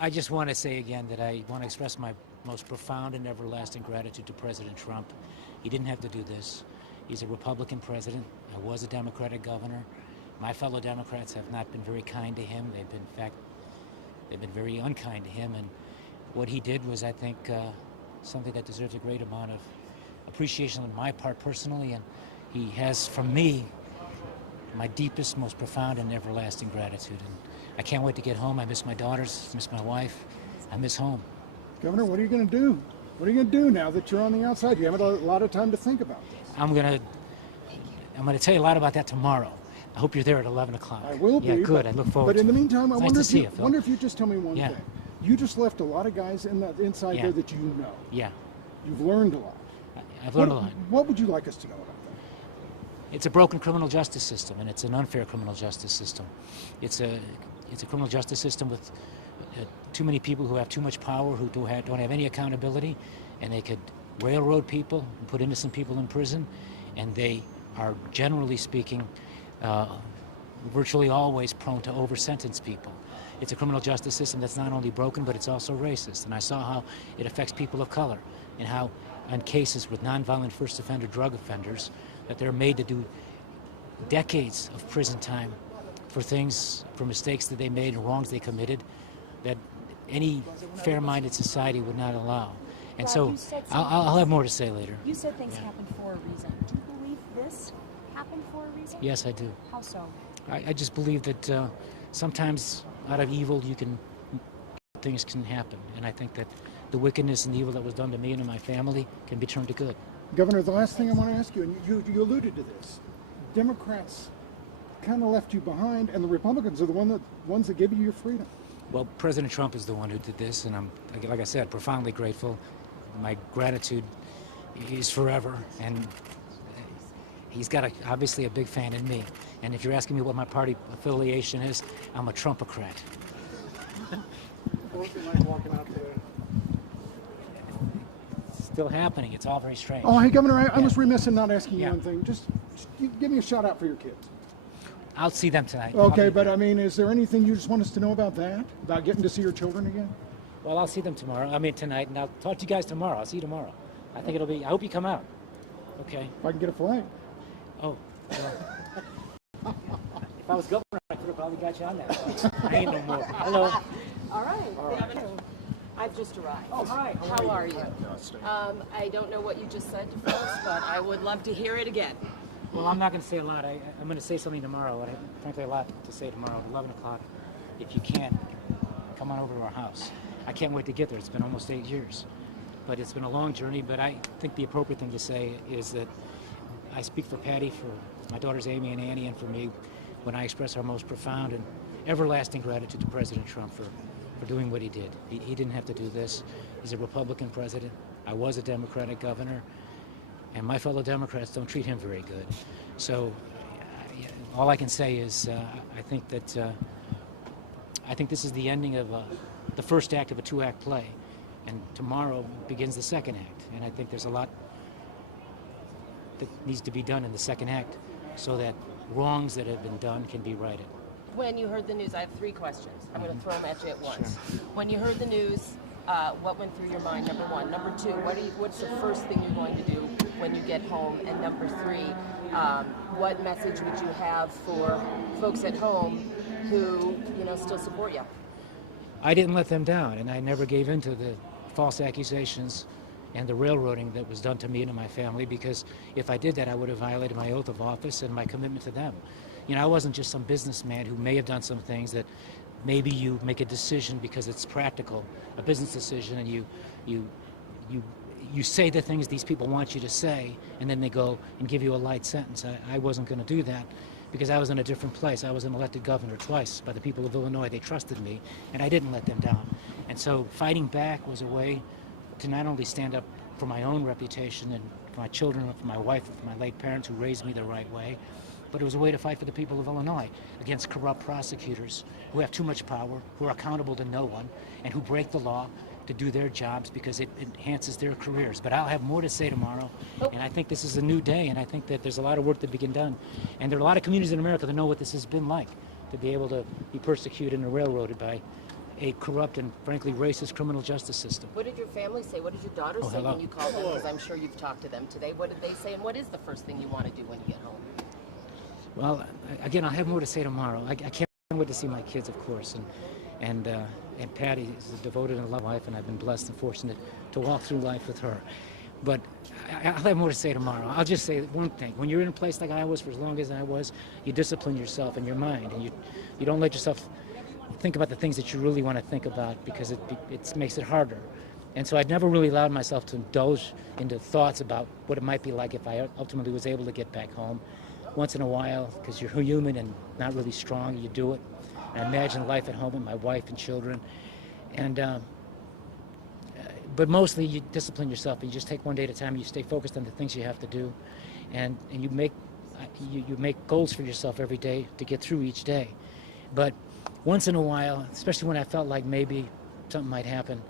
I just want to say again that I want to express my most profound and everlasting gratitude to President Trump. He didn't have to do this. He's a Republican president. I was a Democratic governor. My fellow Democrats have not been very kind to him. They've been, in fact, they've been very unkind to him. And what he did was, I think, something that deserves a great amount of appreciation on my part personally. And he has, from me, my deepest, most profound and everlasting gratitude. And I can't wait to get home. I miss my daughters, miss my wife. I miss home. Governor, what are you going to do? What are you going to do now that you're on the outside? You have a lot of time to think about this. I'm going to tell you a lot about that tomorrow. I hope you're there at 11 o'clock. I will be. Yeah, good. I look forward to it. But in the meantime, I wonder if you just tell me one thing. You just left a lot of guys inside there that you know. Yeah. You've learned a lot. I've learned a lot. What would you like us to know about that? It's a broken criminal justice system, and it's an unfair criminal justice system. It's a criminal justice system with too many people who have too much power, who don't have any accountability, and they could railroad people and put innocent people in prison, and they are, generally speaking, virtually always prone to over-sentence people. It's a criminal justice system that's not only broken, but it's also racist. And I saw how it affects people of color, and how on cases with nonviolent first offender drug offenders, that they're made to do decades of prison time for mistakes that they made and wrongs they committed that any fair-minded society would not allow. And Rob, so I'll have more to say later. You said things happen for a reason. Do you believe this happened for a reason? Yes, I do. How so? I just believe that sometimes out of evil things can happen. And I think that the wickedness and the evil that was done to me and to my family can be turned to good. Governor, the last thing I want to ask you, and you alluded to this, Democrats kind of left you behind, and the Republicans are the ones that gave you your freedom. Well, President Trump is the one who did this, and I'm, like I said, profoundly grateful. My gratitude is forever, and he's got obviously a big fan in me. And if you're asking me what my party affiliation is, I'm a Trumpocrat. What's it like walking out there? It's still happening. It's all very strange. Oh, hey, Governor, I was remiss in not asking you one thing. Just give me a shout out for your kids. I'll see them tonight. Okay, but I mean, is there anything you just want us to know about that? About getting to see your children again? Well, I'll see them tomorrow. I mean, tonight, and I'll talk to you guys tomorrow. I'll see you tomorrow. I think I hope you come out. Okay. If I can get a flight. Oh, well. If I was governor, I could have probably got you on that. I ain't no more. Hello. All right. I've just arrived. Oh, hi. How are you? I don't know what you just said to folks, but I would love to hear it again. Well, I'm not going to say a lot. I'm going to say something tomorrow. I have, frankly, a lot to say tomorrow at 11 o'clock. If you can, come on over to our house. I can't wait to get there. It's been almost 8 years. But it's been a long journey. But I think the appropriate thing to say is that I speak for Patty, for my daughters Amy and Annie, and for me when I express our most profound and everlasting gratitude to President Trump for doing what he did. He didn't have to do this. He's a Republican president. I was a Democratic governor. And my fellow Democrats don't treat him very good. So all I can say is I think this is the ending of the first act of a two-act play. And tomorrow begins the second act. And I think there's a lot that needs to be done in the second act so that wrongs that have been done can be righted. When you heard the news, I have 3 questions. I'm going to throw them at you at once. Sure. When you heard the news, what went through your mind, number 1? Number 2, what's the first thing you're going to do when you get home? And number 3, what message would you have for folks at home who, still support you? I didn't let them down, and I never gave in to the false accusations and the railroading that was done to me and to my family, because if I did that, I would have violated my oath of office and my commitment to them. I wasn't just some businessman who may have done some things that maybe you make a decision because it's practical, a business decision, and you say the things these people want you to say, and then they go and give you a light sentence. I wasn't going to do that because I was in a different place. I was an elected governor twice by the people of Illinois. They trusted me, and I didn't let them down. And so fighting back was a way to not only stand up for my own reputation and for my children, and for my wife, and for my late parents who raised me the right way, but it was a way to fight for the people of Illinois against corrupt prosecutors who have too much power, who are accountable to no one, and who break the law to do their jobs because it enhances their careers. But I'll have more to say tomorrow, and I think this is a new day, and I think that there's a lot of work that can be done. And there are a lot of communities in America that know what this has been like, to be able to be persecuted and railroaded by a corrupt and frankly racist criminal justice system. What did your family say? What did your daughter say hello. when you called them? Because I'm sure you've talked to them today. What did they say, and what is the first thing you want to do when you get home? Well, again, I'll have more to say tomorrow. I can't wait to see my kids, of course, and Patty is a devoted and loving wife, and I've been blessed and fortunate to walk through life with her. But I'll have more to say tomorrow. I'll just say one thing. When you're in a place like I was for as long as I was, you discipline yourself and your mind, and you don't let yourself think about the things that you really want to think about, because it makes it harder. And so I'd never really allowed myself to indulge into thoughts about what it might be like if I ultimately was able to get back home. Once in a while, because you're human and not really strong, you do it. And I imagine life at home with my wife and children. But mostly you discipline yourself, and you just take one day at a time. You stay focused on the things you have to do, and you make goals for yourself every day to get through each day. But once in a while, especially when I felt like maybe something might happen,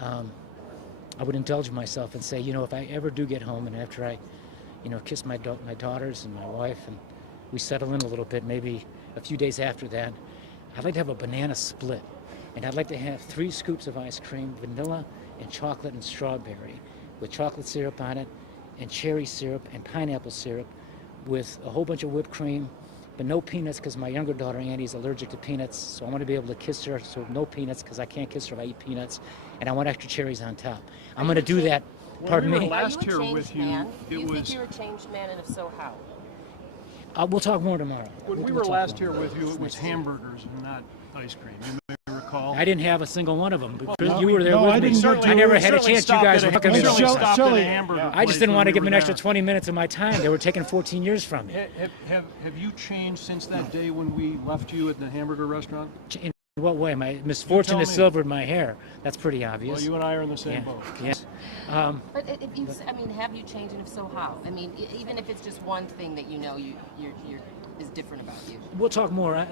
I would indulge myself and say, if I ever do get home, and after I kiss my daughters and my wife, and we settle in a little bit, maybe a few days after that, I'd like to have a banana split, and I'd like to have 3 scoops of ice cream, vanilla and chocolate and strawberry, with chocolate syrup on it, and cherry syrup and pineapple syrup, with a whole bunch of whipped cream, but no peanuts, because my younger daughter Annie's allergic to peanuts, so I want to be able to kiss her, so no peanuts, because I can't kiss her if I eat peanuts, and I want extra cherries on top. I'm going to do that. Pardon me? Last Are you a year changed with you, man? it Do you think was- you're a changed man, and if so, how? We'll talk more tomorrow. When we We'll were talk last more. here with you, it was hamburgers and not ice cream. You may recall. I didn't have a single one of them. no, You were there no, with I me. didn't I never we had a chance. You guys were hooking me Shelley- up. stopped Shelley- at a hamburger yeah. I just place didn't when want to we give were them an extra there. 20 minutes of my time. They were taking 14 years from me. Have you changed since that day when we left you at the hamburger restaurant? In what way? My misfortune tell has me. silvered my hair. That's pretty Well, obvious. you and I are in the Yeah. same boat. Yes. But if you, have you changed, and if so, how? Even if it's just one thing that you're is different about you. We'll talk more.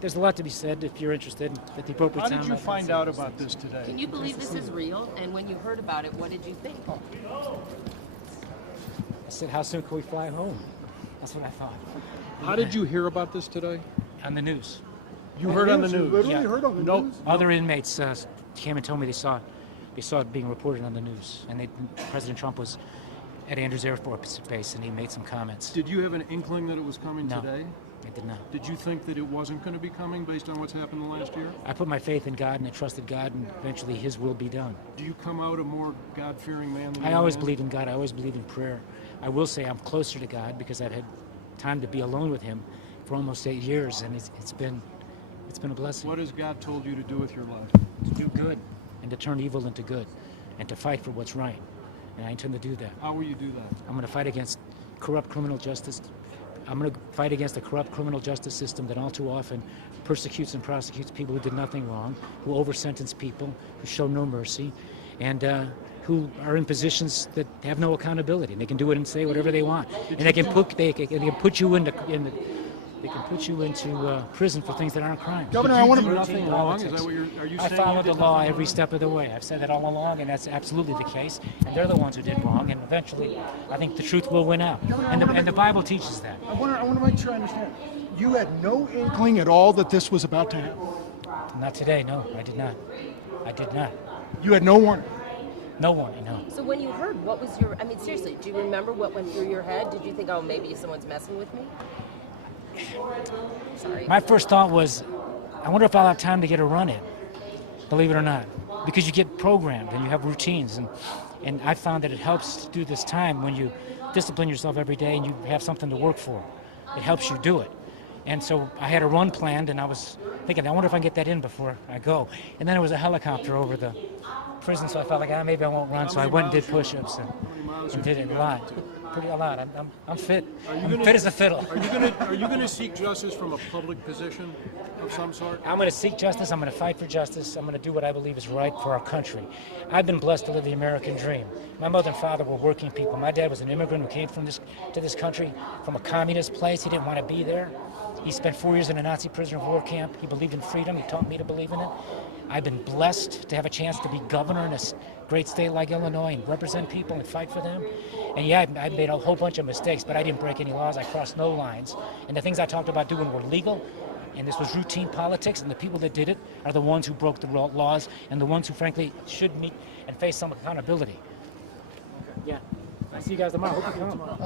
There's a lot to be said if you're interested at the appropriate How time. did you I can find say out those about things. this today? Can you believe this is real? And when you heard about it, what did you think? I said, how soon can we fly home? That's what I thought. How did you hear about this today? On the news. You heard on the You news. literally Yeah. heard on the Nope. news? Other inmates came and told me they saw it being reported on the news, and President Trump was at Andrews Air Force Base, and he made some comments. Did you have an inkling that it was coming No. today? I did not. Did you think that it wasn't going to be coming based on what's happened the last year? I put my faith in God, and I trusted God, and eventually His will be done. Do you come out a more God-fearing man than I you always went in? believed in God. I always believed in prayer. I will say I'm closer to God because I've had time to be alone with Him for almost 8 years, and it's been a blessing. What has God told you to do with your life? To do good, and to turn evil into good, and to fight for what's right. And I intend to do that. How will you do that? I'm going to fight against corrupt criminal justice. I'm going to fight against a corrupt criminal justice system that all too often persecutes and prosecutes people who did nothing wrong, who over-sentence people, who show no mercy, and who are in positions that have no accountability. And they can do it and say whatever they want, and they can put you into prison for things that aren't crimes. Governor, Did I you want do to. nothing wrong? Is that what are you I saying? followed you the did law nothing every wrong? step of the way. I've said that all along, and that's absolutely the case. And they're the ones who did wrong, and eventually, I think the truth will win out. And the Bible teaches that. I want to make sure I understand. You had no inkling at all that this was about to happen. Not today, no, I did not. I did not. You had no warning. No warning, no. So when you heard, what was your? Seriously, do you remember what went through your head? Did you think, oh, maybe someone's messing with me? Sorry. My first thought was, I wonder if I'll have time to get a run in, believe it or not. Because you get programmed and you have routines. And I found that it helps to do this time when you discipline yourself every day and you have something to work for. It helps you do it. And so I had a run planned, and I was thinking, I wonder if I can get that in before I go. And then there was a helicopter over the prison, so I felt like, maybe I won't run. So I went and did push-ups and did it a lot. A lot. I'm fit. I'm fit as a fiddle. Are you going to seek justice from a public position of some sort? I'm going to seek justice. I'm going to fight for justice. I'm going to do what I believe is right for our country. I've been blessed to live the American dream. My mother and father were working people. My dad was an immigrant who came to this country from a communist place. He didn't want to be there. He spent 4 years in a Nazi prisoner of war camp. He believed in freedom. He taught me to believe in it. I've been blessed to have a chance to be governor in a great state like Illinois and represent people and fight for them. And yeah, I made a whole bunch of mistakes, but I didn't break any laws. I crossed no lines. And the things I talked about doing were legal. And this was routine politics, and the people that did it are the ones who broke the laws and the ones who, frankly, should meet and face some accountability. Yeah. I see you guys tomorrow. Hope you come.